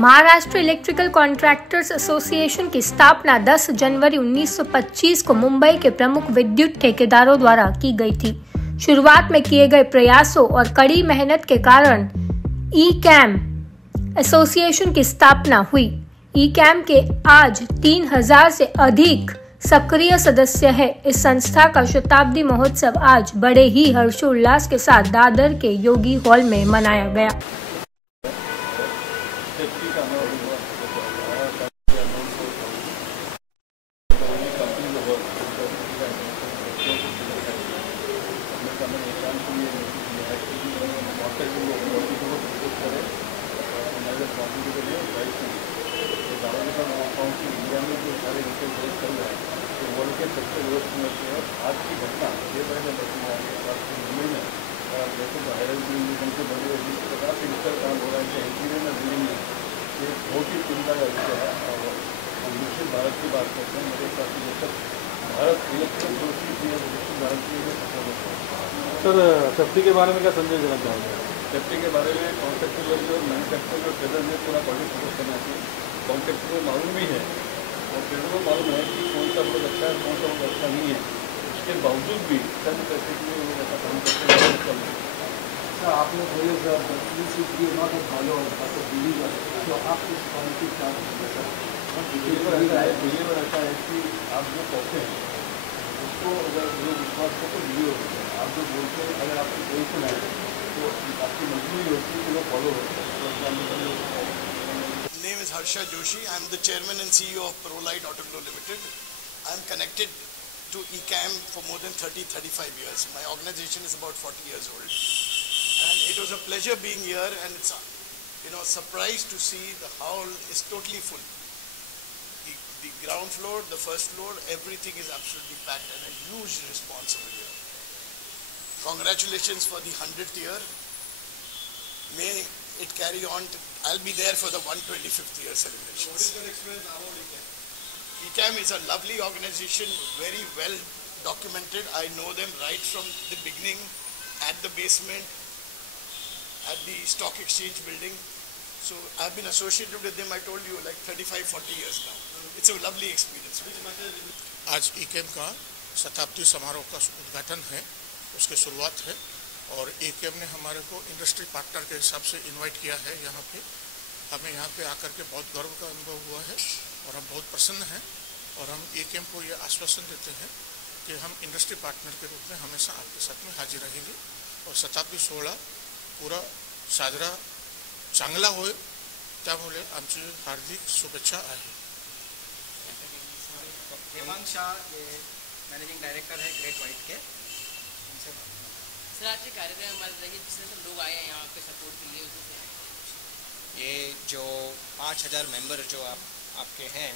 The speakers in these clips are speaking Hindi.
महाराष्ट्र इलेक्ट्रिकल कॉन्ट्रैक्टर्स एसोसिएशन की स्थापना 10 जनवरी 1925 को मुंबई के प्रमुख विद्युत ठेकेदारों द्वारा की गई थी। शुरुआत में किए गए प्रयासों और कड़ी मेहनत के कारण ई-कैम एसोसिएशन की स्थापना हुई। ई-कैम के आज 3000 से अधिक सक्रिय सदस्य है। इस संस्था का शताब्दी महोत्सव आज बड़े ही हर्षोल्लास के साथ दादर के योगी हॉल में मनाया गया। आज की घटना ये पहले मुंबई में जैसे हाईवे बड़ी है, जिस प्रकार से इसका काम हो रहा है इंजीनियर में बिल्डिंग में, ये बहुत ही चिंता का विषय है। और हम निश्चित भारत की बात करते हैं। मेरे हिसाब से जब तक भारत इलेक्ट्रिक जोशी थी निश्चित भारत के लिए सफल होता है। सर, सेफ्टी के बारे में क्या संदेश देना चाहोगे? सेफ्टी के बारे में कॉन्ट्रैक्टर और मैन्युफैक्चरर और ट्रेडर में पूरा पॉइंट फोकस करना चाहिए। कॉन्ट्रैक्टर को मालूम भी है और ट्रेडर को मालूम है कि कौन सा बहुत अच्छा है, कौन सा बहुत अच्छा नहीं है। उसके बावजूद भी चंद पैसे के लिए वो ऐसा काम करते हैं। सर, आपने बोले sir not a follow believer, तो आप इस काम की क्या बिलीवर ऐसा है कि आप जो कहते हैं उसको अगर जो विश्वास को तो बिलीव होता है। आप जो बोलते हैं अगर आपकी कोई से नहीं तो आपकी मजबूरी होती है कि वो फॉलो होता है। Name is Harsha Joshi. I am the chairman and CEO of Prolight Autoglow Limited. I am connected to E-CAM for more than 30-35 years. My organization is about 40 years old. And it was a pleasure being here, and it's surprised to see the hall is totally full. The ground floor, the first floor, everything is absolutely packed and a huge response over here. Congratulations for the 100th year. May it carry on. I'll be there for the 125th year celebrations. What is your experience about E-CAM? E-CAM is a lovely organization, very well documented. I know them right from the beginning, at the basement, at the stock exchange building. So I've been associated with them, I told you, like 35-40 years now. It's a lovely experience. आज ई-कैम का शताब्दी समारोह का उद्घाटन है, उसकी शुरुआत है और ई-कैम ने हमारे को इंडस्ट्री पार्टनर के हिसाब से इनवाइट किया है यहाँ पे। हमें यहाँ पे आकर के बहुत गर्व का अनुभव हुआ है और हम बहुत प्रसन्न हैं और हम ई-कैम को ये आश्वासन देते हैं कि हम इंडस्ट्री पार्टनर के रूप में हमेशा आपके साथ में हाजिर रहेंगे और शताब्दी सोहळा पूरा साजरा चांगला होय त्यामुळे आमची हार्दिक शुभेच्छा आहे। हेमंत शाह मैनेजिंग डायरेक्टर है ग्रेट वाइट के। सर, आज के कार्यक्रम में जिससे लोग आए हैं यहाँ पे सपोर्ट के लिए, ये जो 5000 मेंबर जो आपके हैं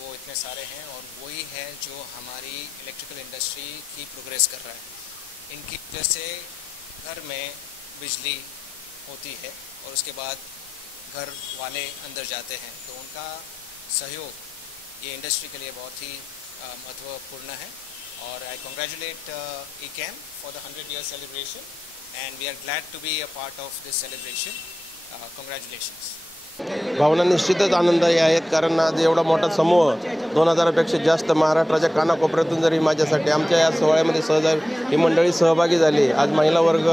वो इतने सारे हैं और वही है जो हमारी इलेक्ट्रिकल इंडस्ट्री की प्रोग्रेस कर रहा है। इनकी वजह से घर में बिजली होती है और उसके बाद घर वाले अंदर जाते हैं, तो उनका सहयोग ये इंडस्ट्री के लिए बहुत ही महत्वपूर्ण है। और I congratulate E-CAM for the 100-year celebration, and we are glad to be a part of this celebration. Congratulations. भावना निश्चितच आनंदायी आहेत, कारण आज एवढा मोठा समूह 2000पेक्षा जास्त महाराष्ट्राच्या कानाकोपऱ्यातून जरी माझ्यासाठी आमच्या या सोहळ्यामध्ये ही मंडळी सहभागी झाली। आज महिला वर्ग,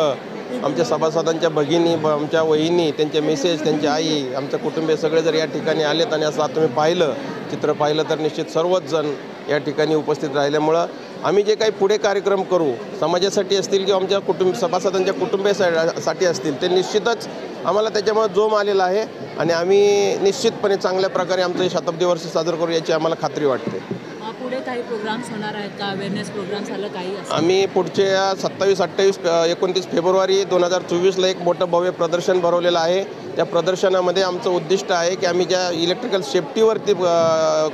आमच्या सभासदांच्या भगिनी, आमच्या वहिनी, त्यांचे मिसेस, त्यांची आई, आमचे कुटुंबीय सगळे जर या ठिकाणी आलेत आणि असं तुम्ही पाहिलं चित्र पाहिलं तर निश्चित सर्वच जण या ठिकाणी उपस्थित राहिल्यामुळं आम्ही जे काही पुढे कार्यक्रम करू समाजासाठी असतील किंवा आमच्या सभासदांच्या कुटुंबियासाठी असतील ते निश्चितच आम्हाला त्याच्यामुळे जोम आलेला आहे आणि आम्ही निश्चितपणे चांगल्या प्रकारे आमचं शताब्दी वर्ष साजरं करू याची आम्हाला खात्री वाटते। पुढे काही प्रोग्राम्स होणार आहेत का? अवेअरनेस प्रोग्राम झालं काही? आम्ही पुढच्या 27, 28, 29 फेब्रुवारी 2024ला एक मोठं भव्य प्रदर्शन भरवलेलं आहे। त्या प्रदर्शनामध्ये आमचं उद्दिष्ट आहे की आम्ही ज्या इलेक्ट्रिकल सेफ्टीवरती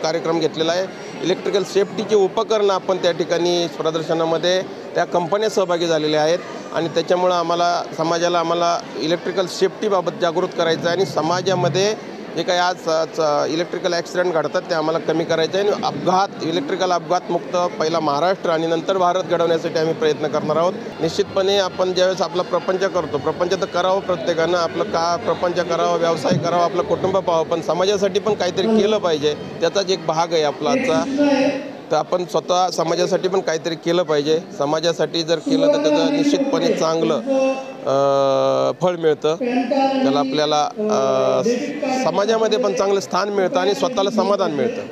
कार्यक्रम घेतलेला आहे, इलेक्ट्रिकल सेफ्टीची उपकरणं आपण त्या ठिकाणी प्रदर्शनामध्ये त्या कंपन्या सहभागी झालेल्या आहेत आणि त्याच्यामुळे आम्हाला समाजाला इलेक्ट्रिकल सेफ्टीबाबत जागृत करायचं आहे आणि समाजामध्ये जे काही आज इलेक्ट्रिकल ॲक्सिडेंट घडतात ते आम्हाला कमी करायचे आहे आणि अपघात इलेक्ट्रिकल अपघातमुक्त पहिला महाराष्ट्र आणि नंतर भारत घडवण्यासाठी आम्ही प्रयत्न करणार आहोत. निश्चितपणे आपण ज्यावेळेस आपला प्रपंच करतो, प्रपंच तर करावं प्रत्येकानं, आपलं प्रपंच करावं, व्यवसाय करावा, आपलं कुटुंब पाहावं, पण समाजासाठी पण काहीतरी केलं पाहिजे. त्याचाच एक भाग आहे आपला आजचा. तर आपण स्वतः समाजासाठी पण काहीतरी केलं पाहिजे. समाजासाठी जर केलं तर त्याचं निश्चितपणे चांगलं फळ मिळतं. त्याला आपल्याला समाजामध्ये पण चांगलं स्थान मिळतं आणि स्वतःला समाधान मिळतं.